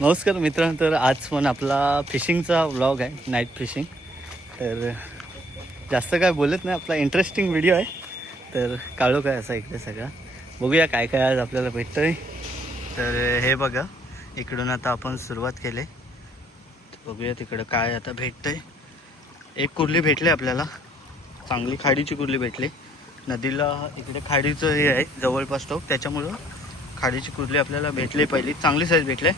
नमस्कार मित्रांनो तर आज पण आपला फिशिंगचा व्लॉग आहे नाईट फिशिंग तर जास्त काय बोलत नाही आपला इंटरेस्टिंग व्हिडिओ आहे. तर काळो काय असा इकडे सगळा. बघूया काय काय आज आपल्याला भेटतं आहे तर हे बघा इकडून आता आपण सुरुवात केली. बघूया तिकडं काय आता भेटतं आहे एक कुर्ली भेटली आपल्याला. चांगली खाडीची कुर्ली भेटली. नदीला इकडे खाडीचं हे आहे जवळपास तो. त्याच्यामुळं खाडीची कुर्ली आपल्याला भेटली पहिली. चांगली साईज भेटली.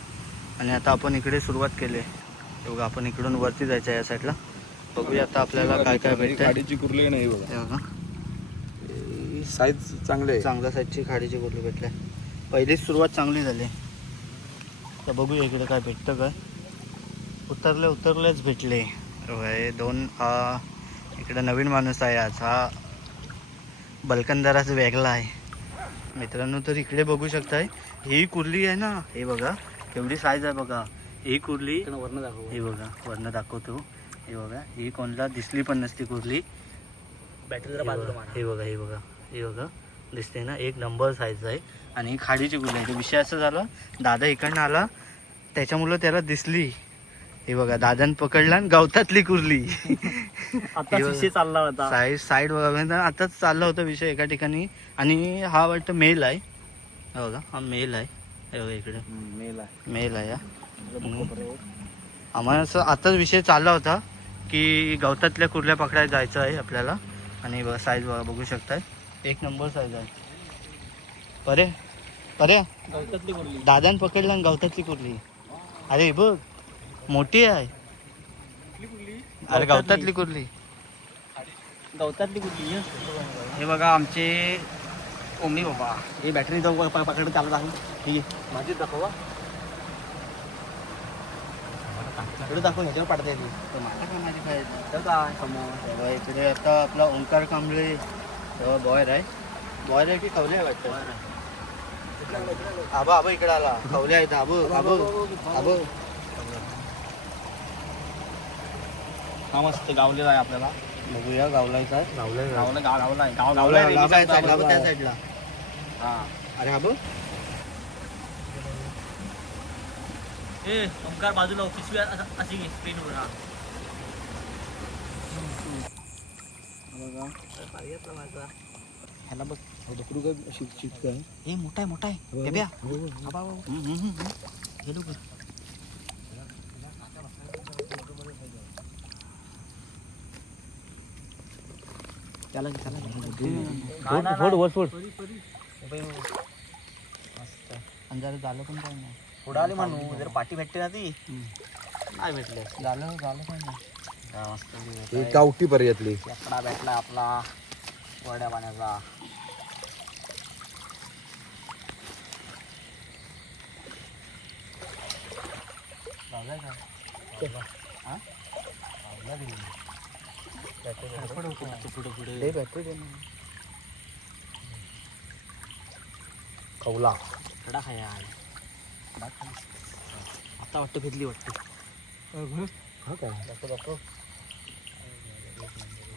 आणि आता आपण इकडे सुरुवात केली. आहे बघा आपण इकडून वरती जायचं आहे या साईडला बघूया आता आपल्याला काय काय भेटतं गाडीची कुर्ली नाही बघा. साईज चांगले आहे. चांगल्या साईजची खाडीची कुर्ली भेटली. पहिलीच सुरुवात चांगली झाली. तर बघूया इकडे काय भेटतं काय उतरले उतरलेच भेटले. दोन हा इकडे नवीन माणूस आहे आज. हा बलकंदाराच वेगळा आहे. मित्रांनो तर इकडे बघू शकताय. ही कुर्ली आहे ना. हे बघा. केवढी साईज आहे बघा. ही कुर्ली वर्ण दाखव. हे बघा वरनं दाखवतो. हे बघा ही कोणला? दिसली पण नसती कुर्ली. बॅटरी हे बघा हे बघा हे बघा हे बघा. दिसते ना एक नंबर साईज आहे. आणि ही खाडीची कुर्ली आहे. तो विषय असं झाला दादा इकडनं आला त्याच्यामुळं त्याला दिसली. हे बघा दादान पकडला आणि गवतातली कुर्ली. आता विषय चालला होता. साईड साईड बघा म्हणजे आताच चालला होता विषय एका ठिकाणी. आणि हा वाटतं मेल आहे. हा बघा हा मेल आहे. इकडे. मेला मेल आहे. आम्हाला असं आताच विषय चालला होता की गवतातल्या कुर्ल्या पकडायला जायचं आहे आपल्याला. आणि बघा साईज बघा बघू शकताय. एक नंबर साईज आहे. परे परे. गवतातली कुर्ली. दादान पकडला आणि गवतातली कुर्ली. अरे बघ मोठी आहे. अरे गवतातली. कुर्ली. गवतातली कुर्ली हे बघा आमचे ओमी बाबा. हे बॅटरी जाऊ पकडत चालत आहे. ठीक आहे दाखवा. थोडं दाखव ह्याच्यावर पाडता येते तर मला काय माझी काय तर काय? समोर तेव्हा इकडे आता आपला ओंकार कांबळे तेव्हा बॉयर आहे बॉयर आहे की खवले आहे वाटतं? आबा आबा इकडे आला. खवले आहेत आबो आबो आबो. हा मस्त गावलेला आहे आपल्याला? बघूया गावलायचा आहे गावलाय गावला गाव गावला आहे गाव गावलाय गावला गाव त्या side ला, त्या साईडला हा. अरे आबो. ए ओंकार बाजूला पिशवी अशी घे स्क्रीनवर हा. ह्याला बघ काय हे मोठा आहे मोठा आहे. हे हे त्याला त्याला फोड, वर सोड जरा झालं पण काय नाही. पुढे आले म्हणू जर पाठी भेटते ना ती. नाही भेटले. झालं झालं मस्त गावठी पर्यातली. खेकडा भेटला आपला वड्या पाण्याचा. का? हा? कौला खेकडा खाया. आता वाटतं भेटली वाटतं. हा काय?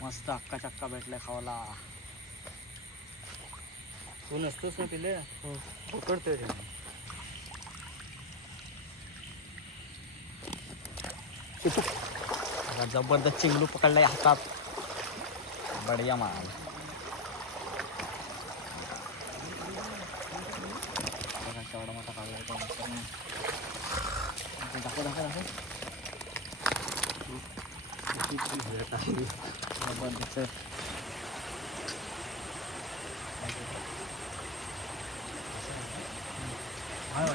मस्त अक्का चक्का भेटलाय खावाला. तू नसतोस ना पिले पकडतोय रे आता जबरदस्त चिंगलू पकडलाय हातात. बढिया माल बघा केवढा मोठा काढलाय तो मस्त. दाखव दाखव दाखव जबरदस्त काय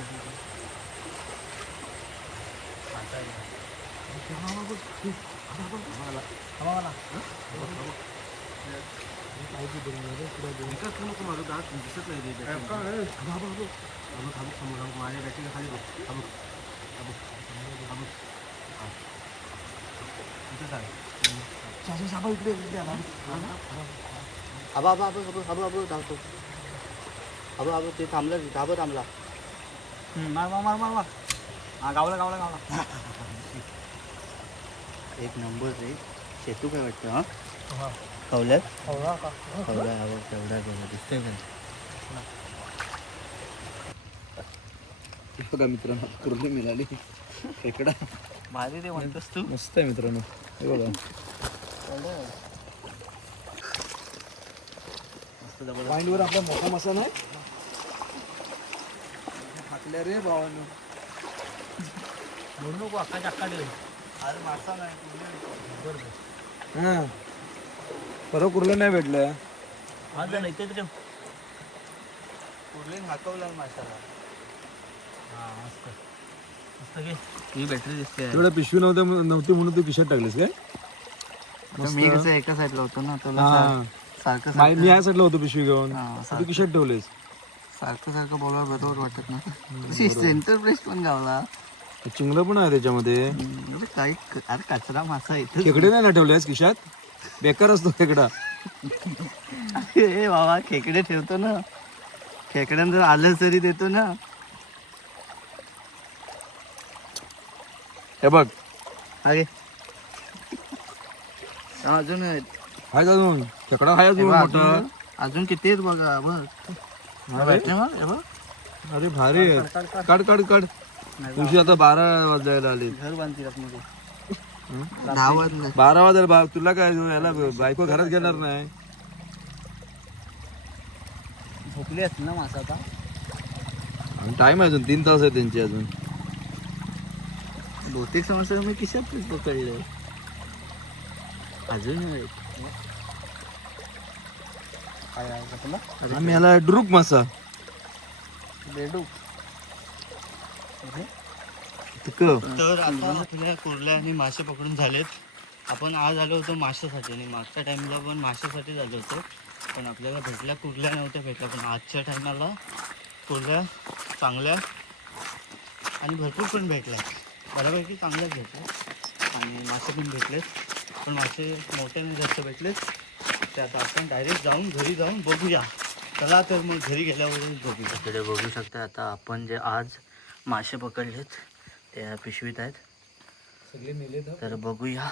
वाटतं आबा आबा आबा आबा आबा आबा धावतो आबा आबा ते थांबलं धाबा थांबला मार मार मार मार मार हा गावला गावला गावला एक नंबर रे सेतू काय वाटतं हा कवल्यात कवला हवं केवढा केवढा दिसतोय का बघा मित्रांनो कुर्ली मिळाली. खेकडा भारी रे म्हणतोस तू. मस्त आहे मित्रांनो. हे बघा. पॉईंटवर आपला मोठा मसा नाही? फाटल्या रे भावानं. म्हणू नको अक्का चक्का ठेव अरे मासा नाही. हां. परवा कुर्लं नाही भेटलं. हा जण इथेच ठेव. कुर्लीन हाकवला माशाला. हा मस्त. ही बॅटरी दिसते. तेवढं पिशवी नव्हतं नव्हती म्हणून तू खिशात टाकलीस काय? मी कसं एका साईडला होतो ना तुला हा. सार- सारखं मा- या साईडला होतो पिशवी घेऊन. हा, तू खिशात ठेवलीस. सारखं सारखं बोलायला बरोबर वाटत ना सेंटर फ्रेश पण गावला. ते चिंगलं पण आहे त्याच्यामध्ये. हम्म, अरे काही क- अरे कचरा मासा इथे. खेकडे नाही ना ठेवलेस खिशात? बेकार असतो खेकडा. ए बाबा खेकडे ठेवतो ना. खेकड्यांचं आलं तरी देतो ना. हे बघ. अरे अजून आहेत. हाय अजून. खेकडा हाय हे अजून बघ, मोठा. अजून अजून किती आहेत बघा बघ. अरे. भेटले मग हे बघ. अरे भारी आहे काढ काढ. काढ तुझी आता बारा वाजायला आली. घर बांधतील. हं? दहा वाजले बारा वाजायला बा तुला काय याला बायको घरात घेणार नाही. झोपली असतील ना मासा आता? टाइम आहे अजून. तीन तास आहे त्यांची अजून. बहुतेक समस्या मी किशात पकडले अजून आम्ही याला ड्रुक मासा. तर आता आपल्या कुर्ल्या आणि मासे पकडून झालेत. आपण आज आलो होतो माशासाठी आणि मागच्या टाइमला पण माशासाठी आलो होतो. पण आपल्याला भेटल्या कुर्ल्या नव्हत्या भेटल्या पण आजच्या टायमाला कुर्ल्या चांगल्या आणि भरपूर पण भेटल्या. बऱ्यापैकी चांगल्याच भेटल्या आणि मासे पण भेटलेत. पण मासे मोठे नाही जास्त भेटलेत. ते आता आपण डायरेक्ट जाऊन घरी जाऊन बघूया. चला तर मग घरी गेल्यावर बघूया. इकडे बघू शकता आता आपण जे आज मासे पकडलेत त्या पिशवीत आहेत. सगळे नेले तर बघूया.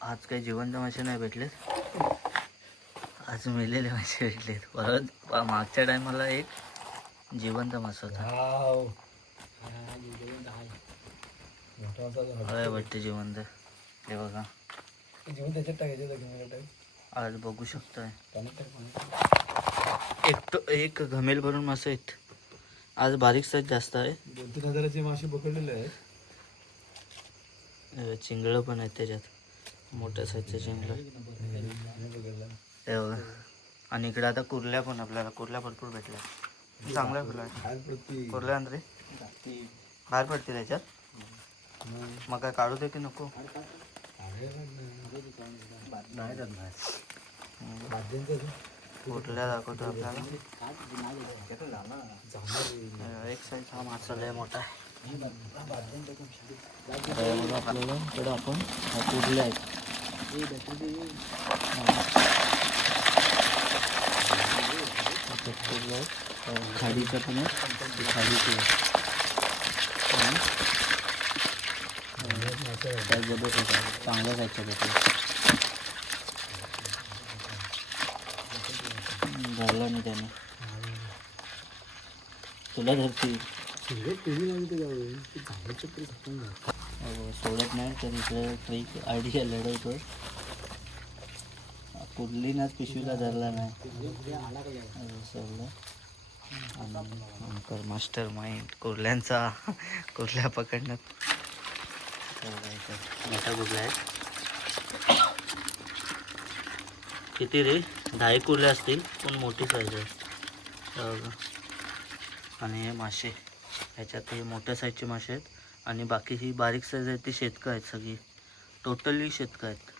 आज काही जिवंत मासे नाही भेटलेत. आज मेलेले मासे भेटलेत. परत मागच्या टायमाला एक जिवंत मासा होता. काय वाटते जिवंत हे बघा. जेवण त्याच्यात टाकायचं आज बघू शकताय. एक तो एक घमेल भरून मासे आहेत. आज बारीक साईज जास्त आहे. दोन तीन हजाराचे मासे पकडलेले आहेत चिंगळं पण आहेत त्याच्यात. मोठ्या साईजचे चिंगळं. हे बघा. आणि इकडे आता कुर्ल्या पण आपल्याला. कुर्ल्या भरपूर भेटल्या. चांगल्या कुर्ल्या कुर्ल्या andre बाहेर पडते त्याच्यात? मग काय काढू दे की नको? कुठल्या दाखवतो आपल्याला? एक साईज हा मासा लय मोठा आहे. आपल्याला इकडे आपण हा आहेत खाडीचं पण आहे. जबरदस्त आहे. चांगल्या धरलं धरला नाही त्याने तुला धरती अहो, सोडत नाही तर इकडे ट्रिक आयडिया लढवतो कुर्लीनाच पिशवीला धरला नाही सोडलं आणि मास्टर माइंड कुर्ल्यांचा कुर्ल्या पकडण्यात मोठा इथं आहे. किती रे? दहा एक कुर्ल्या असतील पण मोठी साईज आहे. आणि हे मासे ह्याच्यात हे मोठ्या साईजचे मासे आहेत. आणि बाकी ही बारीक साईज आहेत ती शेतकं आहेत सगळी. टोटली शेतकं आहेत.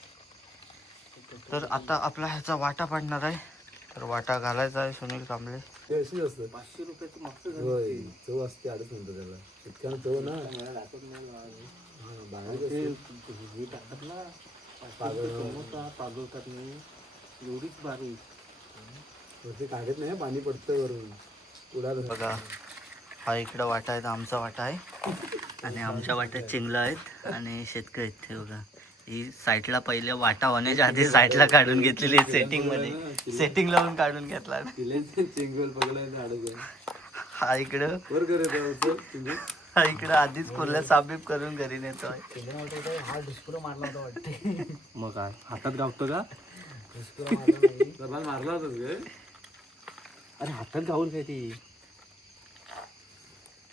तर आता आपला ह्याचा वाटा पाडणार आहे. तर वाटा घालायचा आहे सुनील कांबळे. पाचशे रुपयाचं चव असते आडच म्हणतो त्याला. इतक्या चव ना. हा, काढत नाही पाणी पडतं वरून उडाल बघा हा इकडं वाटा आहे आमचा वाटा आहे. आणि आमच्या वाट्यात चिंगलं आहेत आणि शेतकं आहेत ते बघा. ही साईडला पहिले वाटा होण्याच्या आधी साईडला काढून घेतलेली सेटिंगमध्ये. सेटिंग लावून काढून घेतला हा इकडं. हा इकडं आधीच कुर्ल्या साबीप करून घरी नेतोय. मग काय हातात गावतो का? मारला होतास गे अरे हातात गावून काय ती?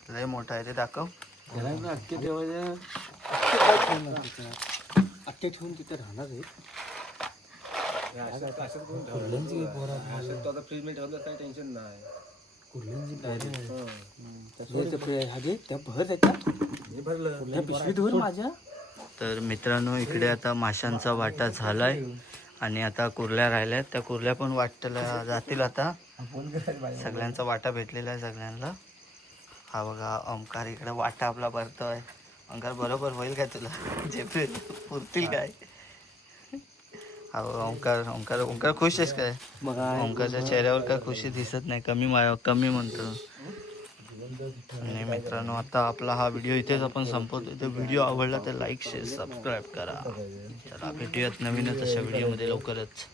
लय मोठा आहे ते दाखव. त्याला अख्खे ठेवायच्या अख्खे ठेवून तिथे राहणार आहे. कुर्ल्यांची कुर्ल्यांची पोरं. हा घे, त्या तर मित्रांनो इकडे आता माशांचा वाटा झालाय आणि आता कुर्ल्या राहिल्या त्या कुर्ल्या पण वाटल्या जातील आता. सगळ्यांचा वाटा भेटलेला आहे सगळ्यांना. हा बघा ओंकार इकडे वाटा आपला भरतोय. ओंकार बरोबर होईल काय तुला? जे पुरतील काय? ओंकार ओंकार ओंकार खुश आहेस काय? ओंकारच्या चेहऱ्यावर काय खुशी दिसत नाही. कमी मा- कमी म्हणतो. आणि मित्रांनो आता आपला हा व्हिडिओ इथेच आपण संपवतो तर व्हिडिओ आवडला तर लाईक शेअर सबस्क्राईब करा. चला भेटूयात नवीनच अशा व्हिडिओमध्ये लवकरच.